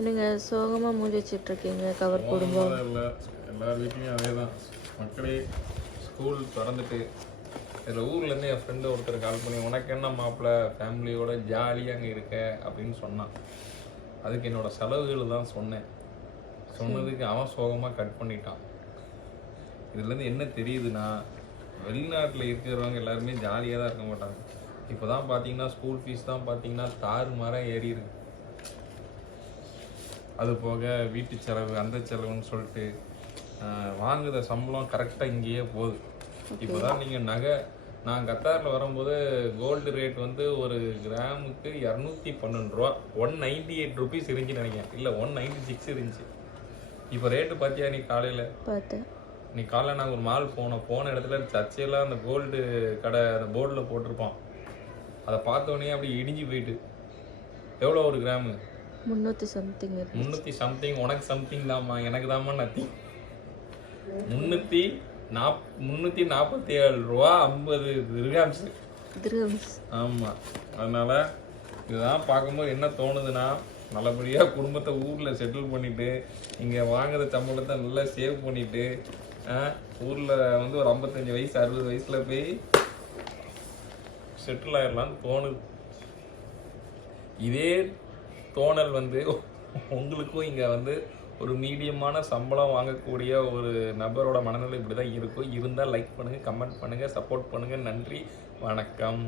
என்னங்க சோகமாக மூஞ்சி வச்சிட்ருக்கீங்க? கவர் போடும்போது இல்லை, எல்லார் வீட்லேயும் அதே தான். மக்களே ஸ்கூல் திறந்துட்டு இதில் ஊர்லேருந்து என் ஃப்ரெண்டு ஒருத்தர் கால் பண்ணி உனக்கு என்ன மாப்பிள்ளை ஃபேமிலியோட ஜாலியாக அங்கே இருக்க அப்படின்னு சொன்னான். அதுக்கு என்னோடய செலவுகள் தான் சொன்னேன். சொன்னதுக்கு அவன் சோகமாக கட் பண்ணிட்டான். இதுலேருந்து என்ன தெரியுதுன்னா, வெளிநாட்டில் இருக்கிறவங்க எல்லாருமே ஜாலியாக தான் இருக்க மாட்டாங்க. இப்போ தான் பார்த்தீங்கன்னா ஸ்கூல் ஃபீஸ் தான் பார்த்தீங்கன்னா தாறுமாறாக ஏறி இருக்கு. அது போக வீட்டு செலவு அந்த செலவுன்னு சொல்லிட்டு வாங்குகிற சம்பளம் கரெக்டாக இங்கேயே போகுது. இப்போ தான் நீங்கள் நகை, நான் கத்தாரில் வரும்போது கோல்டு ரேட் வந்து ஒரு கிராமுக்கு 212 ரூபா, 198 ருபீஸ் இருந்துச்சுன்னு நினைக்கிறேன். இல்லை 196 இருந்துச்சு. இப்போ ரேட்டு பார்த்தியா? நீ காலையில் பார்த்தேன். நீ காலையில் நாங்கள் ஒரு மால் போன இடத்துல சர்ச்சையெல்லாம் அந்த கோல்டு கடை அந்த போர்டில் போட்டிருப்பான். அதை பார்த்தோன்னே அப்படி இடிஞ்சு போயிட்டு. எவ்வளோ ஒரு கிராமு? 300 சம்திங். 300 சம்திங். உனக்கு சம்திங் தாம்மா, எனக்கு தாம்மா நத்திங். 347 ரூபா 50 திர்ஹம்ஸ். ஆமாம். அதனால் இதுதான் பார்க்கும்போது என்ன தோணுதுன்னா, நல்லபடியாக குடும்பத்தை ஊரில் செட்டில் பண்ணிவிட்டு இங்கே வாங்குற சம்பளத்தை நல்லா சேவ் பண்ணிவிட்டு ஊரில் வந்து ஒரு 55 வயசு 60 வயசில் போய் செட்டில் ஆயிடலான்னு தோணுது. இதே தோணல் வந்து உங்களுக்கும் இங்கே வந்து ஒரு மீடியமான சம்பளம் வாங்கக்கூடிய ஒரு நபரோட மனநிலை இப்படி தான் இருக்கும். இருந்தால் லைக் பண்ணுங்கள், கமெண்ட் பண்ணுங்கள், சப்போர்ட் பண்ணுங்கள். நன்றி, வணக்கம்.